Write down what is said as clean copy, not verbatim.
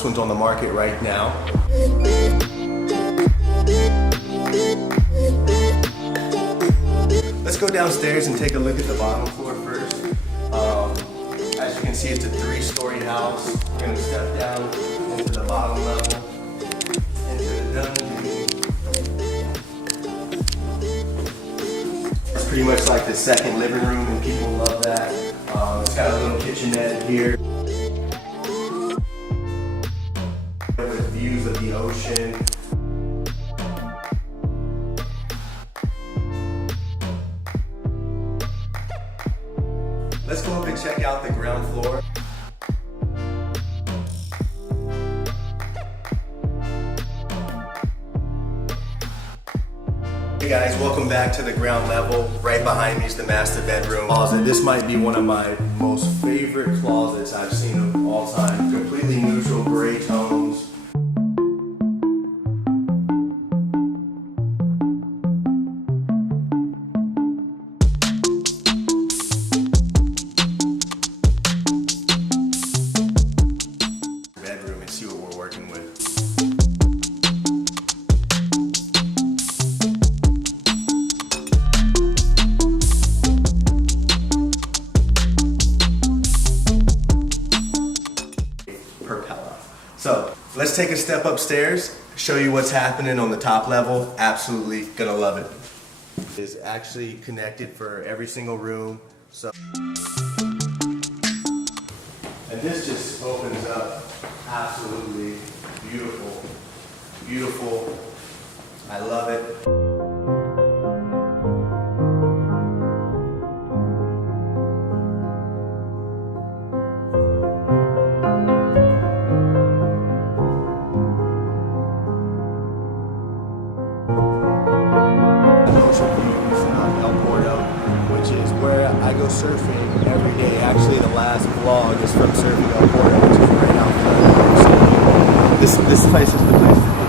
This one's on the market right now. Let's go downstairs and take a look at the bottom floor first. As you can see, it's a 3-story house. We're gonna step down into the bottom level, into the dungeon. It's pretty much like the second living room, and people love that. It's got a little kitchenette here with views of the ocean. Let's go up and check out the ground floor. Hey guys, welcome back to the ground level. Right behind me is the master bedroom closet. This might be one of my most favorite closets I've seen of all time. Completely neutral gray tones. Bedroom and see what we're working with. Propeller. So let's take a step upstairs, show you what's happening on the top level. Absolutely gonna love it. It's actually connected for every single room. So, and this just opens up. Absolutely beautiful, beautiful. I love it. Which is where I go surfing every day. Actually, the last vlog is from surfing El Porto, which is right out front. So this place is the place to be.